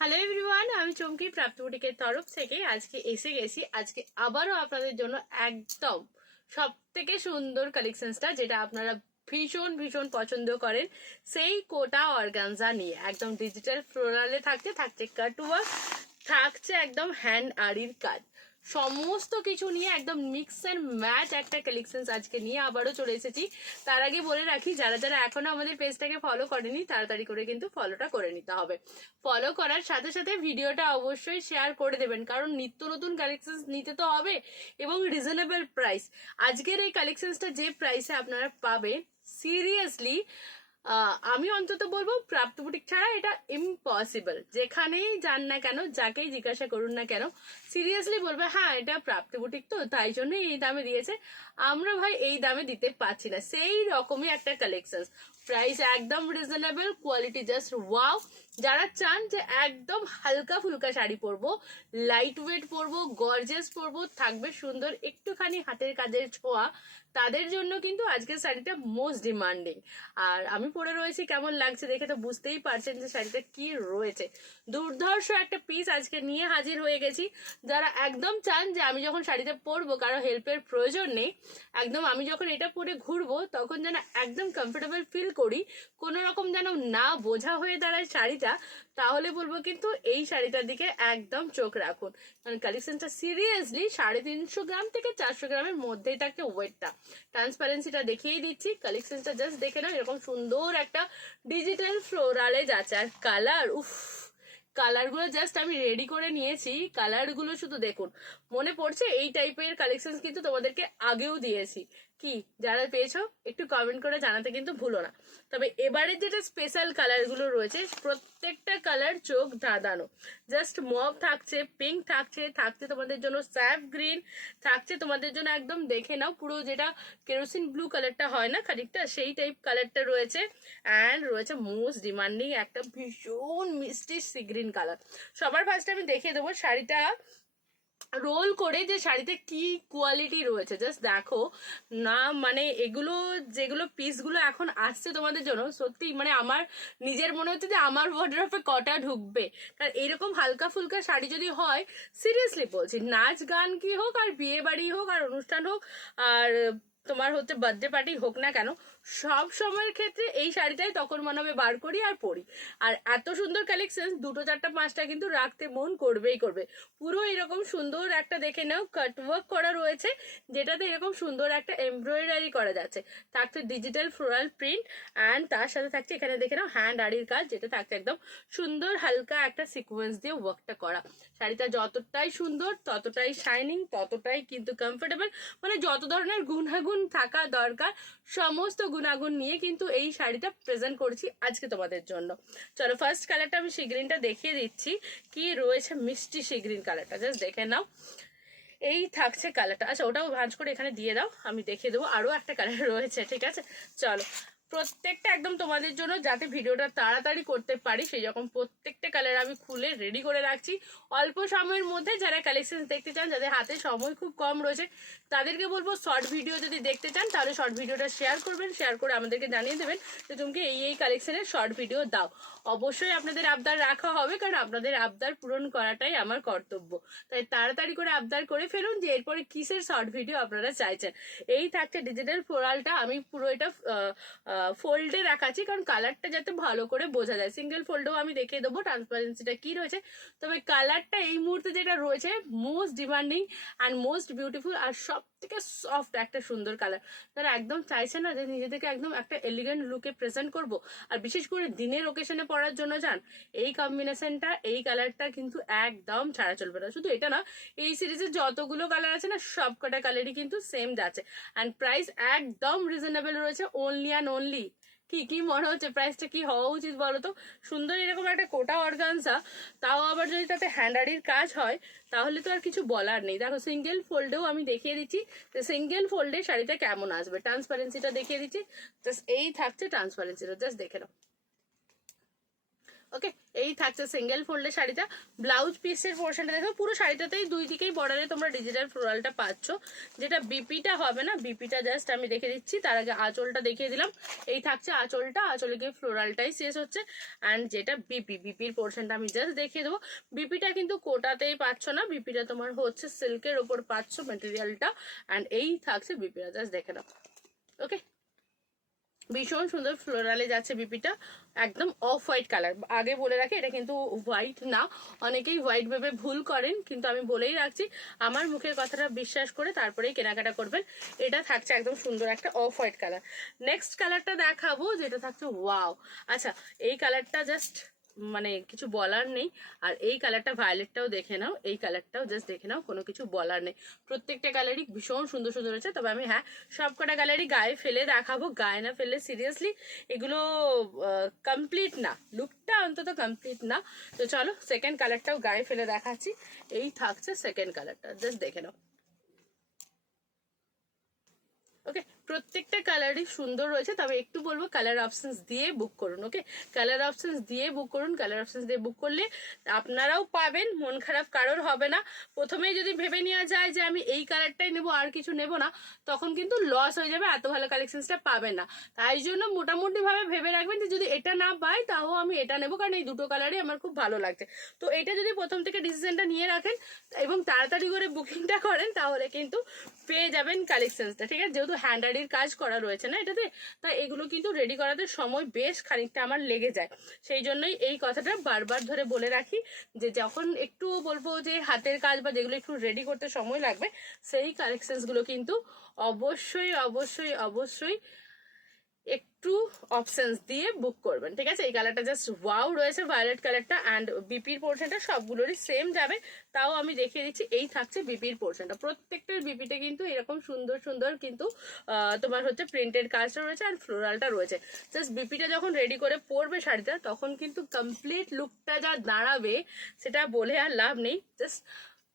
Hello everyone, আমি চমকি প্রাপ্ত বুটিকের তরফ থেকে আজকে এসে গেছি। আজকে আবারও আপনাদের জন্য একদম সব থেকে সুন্দর কালেকশনসটা, যেটা আপনারা ভীষণ ভীষণ পছন্দ করেন, সেই কোটা অর্গানজা নিয়ে একদম ডিজিটাল ফ্লোরালে থাকছে কাটওয়ার্ক, থাকছে একদম হ্যান্ড আরির কাজ, সমস্ত কিছু নিয়ে একদম মিক্স অ্যান্ড ম্যাচ একটা কালেকশনস আজকে নিয়ে আবারও চলে এসেছি। তার আগে বলে রাখি, যারা যারা এখনো আমাদের পেজটাকে ফলো করেনি তাড়াতাড়ি করে কিন্তু ফলোটা করে নিতে হবে। ফলো করার সাথে সাথে ভিডিওটা অবশ্যই শেয়ার করে দেবেন, কারণ নিত্য নতুন কালেকশনস নিতে তো হবে এবং রিজনেবল প্রাইস। আজকের এই কালেকশনসটা যে প্রাইসে আপনারা পাবেন, সিরিয়াসলি আমি অন্তত বলবো প্রাপ্ত বুটিক ছাড়া এটা ইম্পসিবল। যেখানেই যান না কেন, যাকেই জিজ্ঞাসা করুন না কেন, সিরিয়াসলি বলবে হ্যাঁ এটা প্রাপ্ত বুটিক, তো তাই জন্য এই দামে দিয়েছে, আমরা ভাই এই দামে দিতে পারছি না। সেই রকমই একটা কালেকশন, প্রাইস একদম রিজনেবল, কোয়ালিটি জাস্ট ওয়াও। যারা চান যে একদম হালকা ফুলকা শাড়ি পরবো, লাইট ওয়েট পরবো, গর্জিয়াস পরবো, থাকবে সুন্দর একটুখানি হাতের কাজের ছোঁয়া, তাদের জন্য কিন্তু আজকের শাড়িটা মোস্ট ডিমান্ডিং। আর আমি পরে রয়েছি, কেমন লাগছে দেখে তো বুঝতেই পারছেন যে শাড়িটা কি রয়েছে। দুর্ধর্ষ একটা পিস আজকে নিয়ে হাজির হয়ে গেছি। যারা একদম চান যে আমি যখন শাড়িটা পরবো কারো হেল্পের প্রয়োজন নেই, একদম আমি যখন এটা পরে ঘুরবো তখন যেন একদম কমফোর্টেবল ফিল করি, কোনো রকম যেন না বোঝা হয়ে দাঁড়ায় শাড়িটা, তাহলে বলবো কিন্তু এই শাড়িটার দিকে একদম চোখ রাখুন। কারণ কালেকশনটা সিরিয়াসলি 350 গ্রাম থেকে 400 গ্রামের মধ্যেই থাকে ওয়েটটা। ট্রান্সপারেন্সিটা দেখিয়েই দিচ্ছি, কালেকশনটা জাস্ট দেখে নাও। এরকম সুন্দর একটা ডিজিটাল ফ্লোরালে যাচ্ছে, আর কালার উফ, কালারগুলো জাস্ট আমি রেডি করে নিয়েছি, কালারগুলো শুধু দেখুন। মনে পড়ছে এই টাইপের কালেকশন কিন্তু তোমাদেরকে আগেও দিয়েছি। কি যারা পেয়েছো একটু কমেন্ট করে জানাতে কিন্তু ভুলো না। তবে এবারে যেটা স্পেশাল কালারগুলো রয়েছে, প্রত্যেকটা কালার চোখ ধাঁধানো। জাস্ট মভ থাকছে, পিঙ্ক থাকছে, থাকছে তোমাদের জন্য স্যাপ গ্রিন, থাকছে তোমাদের জন্য একদম দেখে নাও পুরো যেটা কেরোসিন ব্লু কালারটা হয় না খানিকটা, সেই টাইপ কালারটা রয়েছে। অ্যান্ড রয়েছে মোস্ট ডিমান্ডিং একটা ভীষণ মিষ্টি সি গ্রিন কালার। সবার ফার্স্টে আমি দেখিয়ে দেবো শাড়িটা রোল করে, যে শাড়িতে কি কোয়ালিটি রয়েছে জাস্ট দেখো না। মানে এগুলো যেগুলো পিসগুলো এখন আসছে তোমাদের জন্য, সত্যি মানে আমার নিজের মনে হচ্ছে যে আমার ওয়ার্ড্রপে কটা ঢুকবে। কারণ এরকম হালকা ফুলকা শাড়ি যদি হয়, সিরিয়াসলি বলছি, নাচ গান কি হোক, আর বিয়ে বাড়ি হোক, আর অনুষ্ঠান হোক, আর তোমার হচ্ছে বার্থডে পার্টি হোক না কেন, সব সময়ের ক্ষেত্রে এই শাড়িটাই তখন মনে হবে বার করি আর পরি। আর এত সুন্দর কালেকশন, দুটো চারটা পাঁচটা কিন্তু রাখতে মন করবেই করবে। পুরো এরকম সুন্দর একটা দেখে নাও কাটওয়ার্ক করা রয়েছে, যেটাতে এরকম সুন্দর একটা এমব্রয়ডারি করা যাচ্ছে, থাকছে ডিজিটাল ফ্লোরাল প্রিন্ট, অ্যান্ড তার সাথে থাকছে এখানে দেখে নাও হ্যান্ড আড়ির কাজ, যেটা থাকছে একদম সুন্দর হালকা একটা সিকোয়েন্স দিয়ে ওয়ার্কটা করা। শাড়িটা যতটাই সুন্দর ততটাই শাইনিং, ততটাই কিন্তু কমফোর্টেবল, মানে যত ধরনের গুণাগুণ থাকা দরকার সমস্ত গুণাগুণ নিয়ে কিন্তু এই শাড়িটা প্রেজেন্ট করছি আজকে তোমাদের জন্য। চলো ফার্স্ট কালারটা আমি সি গ্রিনটা দেখিয়ে দিচ্ছি, কি রয়েছে মিষ্টি সি গ্রিন কালারটা জাস্ট দেখে নাও। এই থাকছে কালারটা, আচ্ছা ওটাও ভাঁজ করে এখানে দিয়ে দাও, আমি দেখিয়ে দেবো আরো একটা কালার রয়েছে, ঠিক আছে। চলো প্রত্যেকটা একদম তোমাদের জন্য, যাতে ভিডিওটা তাড়াতাড়ি করতে পারি সেই রকম প্রত্যেকটা কালার আমি খুলে রেডি করে রাখছি। অল্প সময়ের মধ্যে যারা কালেকশন দেখতে চান, যাদের হাতে সময় খুব কম রয়েছে, তাদেরকে বলবো শর্ট ভিডিও যদি দেখতে চান তাহলে শর্ট ভিডিওটা শেয়ার করবেন, শেয়ার করে আমাদেরকে জানিয়ে দেবেন যে তুমি এই কালেকশনের শর্ট ভিডিও দাও। অবশ্যই আপনাদের আবদার রাখা হবে, কারণ আপনাদের আবদার পূরণ করাটাই আমার কর্তব্য। তাই তাড়াতাড়ি করে আবদার করে ফেলুন যে এরপরে কিসের শর্ট ভিডিও আপনারা চাইছেন। এই থাকছে ডিজিটাল ফ্লোরালটা, আমি পুরো এটা ফোল্ডে রাখাচ্ছি, কারণ কালারটা যাতে ভালো করে বোঝা যায়। সিঙ্গেল ফোল্ডেও আমি দেখিয়ে দেবো ট্রান্সপারেন্সিটা কি রয়েছে। তবে কালারটা এই মুহূর্তে যেটা রয়েছে most demanding and most beautiful, আর সব থেকে সফট একটা সুন্দর কালার। তারা একদম চাইছে না যে নিজেদেরকে একদম একটা এলিগেন্ট লুকে প্রেজেন্ট করব, আর বিশেষ করে দিনের ওকেশনে পরার জন্য যান, এই কম্বিনেশনটা, এই কালারটা কিন্তু একদম ছাড়া চলবে না। শুধু এটা না, এই সিরিজের যতগুলো কালার আছে না, সব কটা কালারই কিন্তু সেম যাচ্ছে, অ্যান্ড প্রাইস একদম রিজনেবল রয়েছে, অনলি অ্যান্ড অনলি। কি কি মনে হচ্ছে প্রাইসটা কি হওয়া উচিত বলো তো? সুন্দর এরকম একটা কোটা অর্গানজা, তাও আবার যদি তাতে হ্যান্ডারির কাজ হয়, তাহলে তো আর কিছু বলার নেই। দেখো সিঙ্গেল ফোল্ডেও আমি দেখিয়ে দিচ্ছি যে সিঙ্গেল ফোল্ডে শাড়িটা কেমন আসবে, ট্রান্সপারেন্সিটা দেখিয়ে দিচ্ছি। জাস্ট এই থাকছে ট্রান্সপারেন্সিটা, জাস্ট দেখে নাও। ওকে, এই থাকছে সিঙ্গেল ফোল্ডের শাড়িটা। ব্লাউজ পিসের পোর্শনটা দেখো, পুরো শাড়িটাতেই দুই দিকেই বর্ডারে তোমরা ডিজিটাল ফ্লোরালটা পাচ্ছ। যেটা বিপিটা হবে না, বিপিটা জাস্ট আমি দেখে দিচ্ছি, তার আগে আঁচলটা দেখিয়ে দিলাম। এই থাকছে আঁচলটা, আঁচলে গিয়ে ফ্লোরালটাই শেষ হচ্ছে। অ্যান্ড যেটা বিপির পোর্শনটা আমি জাস্ট দেখিয়ে দেবো। বিপিটা কিন্তু কোটাতেই পাচ্ছ না, বিপিটা তোমার হচ্ছে সিল্কের ওপর পাচ্ছ মেটেরিয়ালটা। অ্যান্ড এই থাকছে বিপিটা, জাস্ট দেখে নাও। ওকে, ভীষণ সুন্দর ফ্লোরালে যাচ্ছে বিপিটা, একদম অফ হোয়াইট কালার। আগে বলে রাখি এটা কিন্তু হোয়াইট না, অনেকেই হোয়াইট ভেবে ভুল করেন, কিন্তু আমি বলেই রাখছি আমার মুখের কথাটা বিশ্বাস করে তারপরেই কেনাকাটা করবেন। এটা থাকছে একদম সুন্দর একটা অফ হোয়াইট কালার। নেক্সট কালারটা দেখাবো যেটা থাকছে ওয়াও। আচ্ছা, এই কালারটা জাস্ট মানে কিছু বলার নেই। আর এই কালারটা ভায়োলেটটাও দেখে নাও, এই কালারটাও জাস্ট দেখে নাও, কোনো কিছু বলার নেই। প্রত্যেকটা গ্যালারি ভীষণ সুন্দর সুন্দর হয়েছে। তবে আমি হ্যাঁ সবকটা গ্যালারি গায়ে ফেলে দেখাবো, গায়ে না ফেললে সিরিয়াসলি এগুলো কমপ্লিট না, লুকটা অন্তত কমপ্লিট না। তো চলো সেকেন্ড কালারটাও গায়ে ফেলে দেখাচ্ছি। এই থাকছে সেকেন্ড কালারটা, জাস্ট দেখে নাও। ওকে, প্রত্যেকটা কালারই সুন্দর রয়েছে, তবে একটু বলবো কালার অপশনস দিয়ে বুক করুন। ওকে, কালার অপশনস দিয়ে বুক করুন, কালার অপশনস দিয়ে বুক করলে আপনারাও পাবেন, মন খারাপ কারোর হবে না। প্রথমেই যদি ভেবে নেওয়া যায় যে আমি এই কালারটাই নেবো আর কিছু নেব না, তখন কিন্তু লস হয়ে যাবে, এত ভালো কালেকশনসটা পাবেন না। তাই জন্য মোটামুটি ভাবে ভেবে রাখবেন যে যদি এটা না পাই তাও আমি এটা নেবো, কারণ এই দুটো কালারই আমার খুব ভালো লাগছে। তো এটা যদি প্রথম থেকে ডিসিশনটা নিয়ে রাখেন এবং তাড়াতাড়ি করে বুকিংটা করেন, তাহলে কিন্তু পেয়ে যাবেন কালেকশনসটা। ঠিক আছে, যেহেতু হ্যান্ডারির কাজ করা রয়েছে না এটাতে, তাই এগুলো কিন্তু রেডি করাতে সময় বেশ খানিকটা আমার লেগে যায়। সেই জন্যই এই কথাটা বারবার ধরে বলে রাখি যে যখন একটু বলবো যে হাতের কাজ বা যেগুলো একটু রেডি করতে সময় লাগবে, সেই কালেকশনসগুলো কিন্তু অবশ্যই অবশ্যই অবশ্যই একটু অপশনস দিয়ে বুক করবেন। ঠিক আছে, এই কালারটা জাস্ট ওয়াও রয়েছে, ভায়োলেট কালারটা। অ্যান্ড বিপির পোর্শনটা সবগুলোরই সেম যাবে, তাও আমি দেখিয়ে দিচ্ছি। এই থাকছে বিপির পোর্শনটা, প্রত্যেকটার বিপিতে কিন্তু এরকম সুন্দর সুন্দর কিন্তু তোমার হচ্ছে প্রিন্টেড কাজটা রয়েছে আর ফ্লোরালটা রয়েছে। জাস্ট বিপিটা যখন রেডি করে পরবে শাড়িটা, তখন কিন্তু কমপ্লিট লুকটা যা দাঁড়াবে সেটা বলে আর লাভ নেই। জাস্ট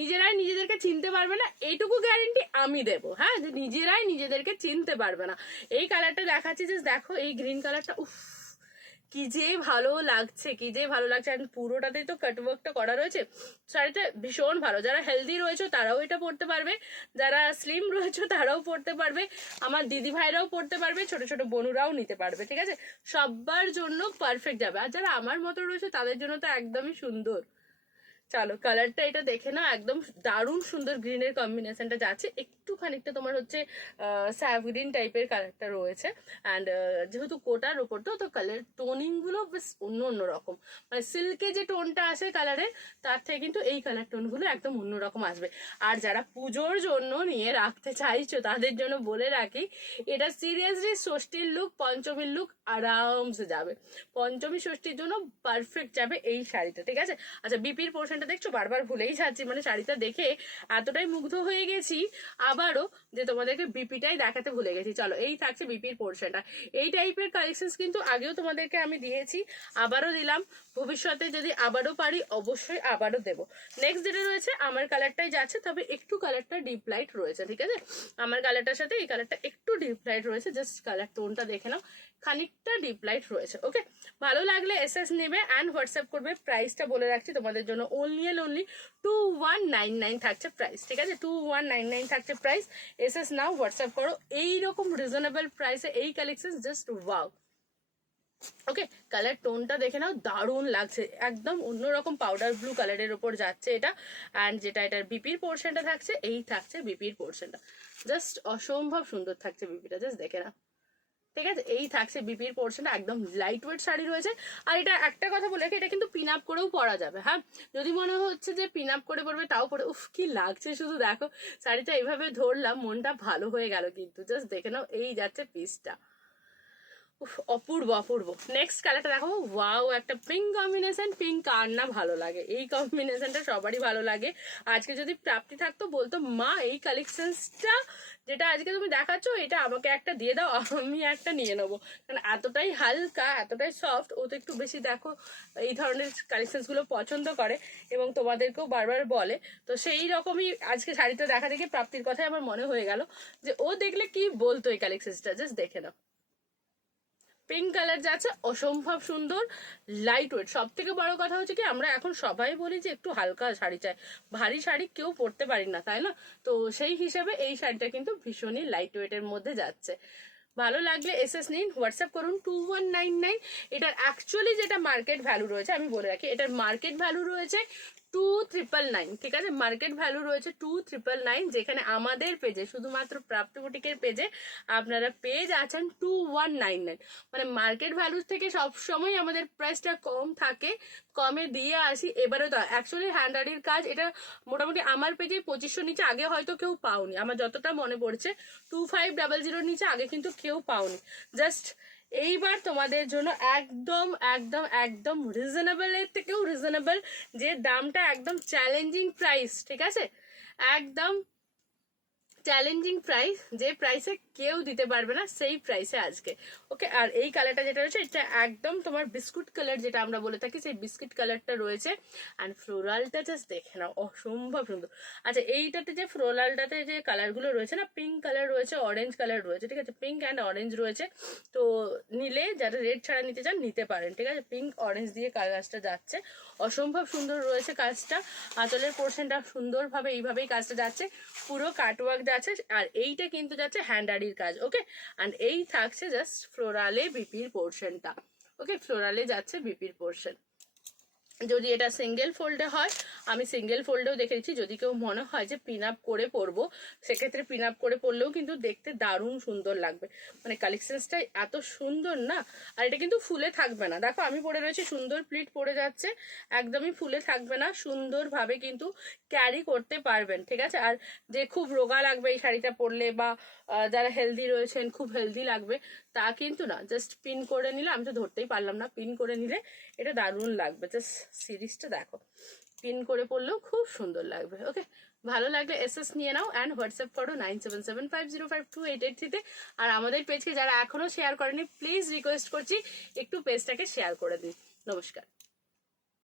নিজেরাই নিজেদেরকে চিনতে পারবে না, এইটুকু গ্যারেন্টি আমি দেবো। হ্যাঁ, যে নিজেরাই নিজেদেরকে চিনতে পারবে না। এই কালারটা দেখাচ্ছি, জাস্ট দেখো এই গ্রিন কালারটা, উফ কি যে ভালো লাগছে, কি যে ভালো লাগছে। আর পুরোটাতেই তো কাটওয়ার্কটা করা রয়েছে, শাড়িটা ভীষণ ভালো। যারা হেলদি রয়েছে তারাও এটা পরতে পারবে, যারা স্লিম রয়েছে তারাও পরতে পারবে, আমার দিদি ভাইরাও পরতে পারবে, ছোট ছোট বোনুরাও নিতে পারবে। ঠিক আছে, সবার জন্য পারফেক্ট যাবে। আর যারা আমার মতো রয়েছে তাদের জন্য তো একদমই সুন্দর। চলো কালারটা এটা দেখে না, একদম দারুণ সুন্দর গ্রিনের কম্বিনেশনটা যাচ্ছে। একটু খানিকটা তোমার হচ্ছে স্যাভ গ্রিন টাইপের কালারটা রয়েছে। অ্যান্ড যেহেতু কোটার ওপর তো কালার টোনিং গুলো বেশ অন্য অন্য রকম, মানে সিল্কে যে টোনটা আসে কালারের, তার থেকে কিন্তু এই কালার টোনগুলো একদম অন্যরকম আসবে। আর যারা পুজোর জন্য নিয়ে রাখতে চাইছো তাদের জন্য বলে রাখি, এটা সিরিয়াসলি ষষ্ঠীর লুক, পঞ্চমীর লুক আরামসে যাবে। পঞ্চমী ষষ্ঠীর জন্য পারফেক্ট যাবে এই শাড়িটা। ঠিক আছে, আচ্ছা বিপির পোর্শনটা দেখছো, বারবার ভুলেই যাচ্ছি, মানে শাড়িটা দেখে এতটাই মুগ্ধ হয়ে গেছি আবারও যে তোমাদেরকে বিপিটাই দেখাতে ভুলে গেছি। চলো এই থাকছে বিপির পোর্শনটা। এই টাইপের কালেকশনস কিন্তু আগেও তোমাদেরকে আমি দিয়েছি, আবারও দিলাম, ভবিষ্যতে যদি আবারও পারি অবশ্যই আবারও দেবো। নেক্সট যেটা রয়েছে আমার কালারটাই যাচ্ছে, তবে একটু কালারটা ডিপ লাইট রয়েছে। ঠিক আছে, আমার কালারটার সাথে এই কালারটা একটু ডিপ লাইট রয়েছে, জাস্ট কালার টোনটা দেখে নাও, খানিকটা ডিপ লাইট রয়েছে। ওকে, ভালো লাগলে এসএস নেবে অ্যান্ড হোয়াটসঅ্যাপ করবে। প্রাইসটা বলে রাখছি তোমাদের জন্য, অনলি এন্ড অনলি 2199 থাকছে প্রাইস। ঠিক আছে, 2199 থাকছে প্রাইস। এসএস নাও, হোয়াটসঅ্যাপ করো। এইরকম রিজনেবল প্রাইসে এই কালেকশন জাস্ট ওয়াও। ওকে, কালার টোনটা দেখে নাও, দারুণ লাগছে, একদম অন্যরকম পাউডার ব্লু কালারের ওপর যাচ্ছে এটা। অ্যান্ড যেটা এটার বিপির পোর্শনটা থাকছে, এই থাকছে বিপির পোর্শনটা, জাস্ট অসম্ভব সুন্দর থাকছে বিপিটা, জাস্ট দেখে না। ঠিক আছে, এই থাকছে বিপির পোর্শনটা, একদম লাইট ওয়েট শাড়ি রয়েছে। আর এটা একটা কথা বলে রাখি, এটা কিন্তু পিন আপ করেও পরা যাবে। হ্যাঁ, যদি মনে হচ্ছে যে পিন আপ করে পরবে তাও পরে, উফ কি লাগছে শুধু দেখো, শাড়িটা এইভাবে ধরলাম মনটা ভালো হয়ে গেল। কিন্তু জাস্ট দেখে নাও, এই যাচ্ছে পিসটা, অপূর্ব অপূর্ব। নেক্সট কালারটা দেখো, ওয়াও একটা পিঙ্ক কম্বিনেশন, পিঙ্ক কার না ভালো লাগে, এই কম্বিনেশনটা সবারই ভালো লাগে। আজকে যদি প্রাপ্তি থাকতো বলতো মা এই কালেকশনসটা যেটা আজকে তুমি দেখাচ্ছ এটা আমাকে একটা দিয়ে দাও, আমি একটা নিয়ে নেবো। কারণ এতটাই হালকা, এতটাই সফট, ও তো একটু বেশি দেখো এই ধরনের কালেকশনস গুলো পছন্দ করে এবং তোমাদেরকেও বারবার বলে। তো সেই রকমই আজকে শাড়িটা দেখা দেখে প্রাপ্তির কথাই আমার মনে হয়ে গেল যে ও দেখলে কি বলতো এই কালেকশনসটা, জাস্ট দেখে নাও। পিঙ্ক কালার যাচ্ছে, অসম্ভব সুন্দর, লাইট ওয়েট। সব থেকে বড় কথা হচ্ছে কি, আমরা এখন সবাই বলি যে একটু হালকা শাড়ি চাই, ভারী শাড়ি কেউ পরতে পারি না, তাই না? তো সেই হিসাবে এই শাড়িটা কিন্তু ভীষণই লাইট ওয়েটের মধ্যে যাচ্ছে। ভালো লাগলে এসএস নিন, হোয়াটসঅ্যাপ করুন 2199। এটার অ্যাকচুয়ালি যেটা মার্কেট ভ্যালু রয়েছে আমি বলে রাখি, এটার মার্কেট ভ্যালু রয়েছে 2399, ঠিক আছে? মার্কেট ভ্যালু রয়েছে 2399, যেখানে আমাদের পেজে, শুধুমাত্র প্রাপ্তি বুটিকের পেজে আপনারা পেয়ে যাচ্ছেন 2199। মানে মার্কেট ভ্যালু থেকে সবসময় আমাদের প্রাইসটা কম থাকে, কমে দিয়ে আসি। এবারে তো অ্যাকচুয়ালি হ্যান্ডারির কাজ, এটা মোটামুটি আমার পেজে 2500 নিচে আগে হয়তো কেউ পাওনি, আমার যতটা মনে পড়ছে 2500 নিচে আগে কিন্তু কেউ পাওনি। জাস্ট এইবার তোমাদের জন্য একদম একদম একদম রিজনেবলের থেকেও রিজনেবল, যে দামটা একদম চ্যালেঞ্জিং প্রাইস, ঠিক আছে? একদম চ্যালেঞ্জিং প্রাইস, যে প্রাইসে কেউ দিতে পারবে না, সেই প্রাইসে আজকে। ওকে, আর এই কালারটা যেটা রয়েছে এটা একদম তোমার বিস্কুট কালার, যেটা আমরা বলে থাকি, সেই বিস্কুট কালারটা রয়েছে। অ্যান্ড ফ্লোরালটা জাস্ট দেখে নাও, অসম্ভব সুন্দর। আচ্ছা, এইটাতে যে ফ্লোরালটাতে যে কালারগুলো রয়েছে না, পিঙ্ক কালার রয়েছে, অরেঞ্জ কালার রয়েছে, ঠিক আছে? পিঙ্ক অ্যান্ড অরেঞ্জ রয়েছে। তো নিলে যারা রেড ছাড়া নিতে চান নিতে পারেন, ঠিক আছে? পিঙ্ক অরেঞ্জ দিয়ে কাজটা যাচ্ছে, অসম্ভব সুন্দর রয়েছে কাজটা। আঁচলের পোর্শনটা সুন্দরভাবে এইভাবেই কাজটা যাচ্ছে, পুরো কাটওয়ার্ক যাচ্ছে। আর এইটা কিন্তু যাচ্ছে হ্যান্ডারির কাজ। ওকে, অ্যান্ড এই থাকছে জাস্ট ফ্লোরালে বিপির পোর্শনটা। ওকে, ফ্লোরালে যাচ্ছে বিপির পোর্শন। যদি এটা সিঙ্গেল ফোল্ডে হয়, আমি সিঙ্গেল ফোল্ডেও দেখে দিচ্ছি, যদি কেউ মনে হয় যে পিন আপ করে পরবো, সেক্ষেত্রে পিন আপ করে পরলেও কিন্তু দেখতে দারুণ সুন্দর লাগবে। মানে কালেকশনসটা এত সুন্দর না। আর এটা কিন্তু ফুলে থাকবে না, দেখো আমি পরে রয়েছি, সুন্দর প্লিট পরে যাচ্ছে, একদমই ফুলে থাকবে না, সুন্দরভাবে কিন্তু ক্যারি করতে পারবেন, ঠিক আছে? আর যে খুব রোগা লাগবে এই শাড়িটা পরলে, বা যারা হেলদি রয়েছেন খুব হেলদি লাগবে, তা কিন্তু না। জাস্ট পিন করে নিলে, আমি তো ধরতেই পারলাম না, পিন করে নিলে এটা দারুণ লাগবে। জাস্ট সিরিজটা দেখো, পিন করে পড়লেও খুব সুন্দর লাগবে। ওকে, ভালো লাগলে এসএস নিয়ে নাও অ্যান্ড হোয়াটসঅ্যাপ করো 9775052883-তে। আর আমাদের পেজকে যারা এখনো শেয়ার করেনি, প্লিজ রিকোয়েস্ট করছি একটু পেজটাকে শেয়ার করে দিন। নমস্কার।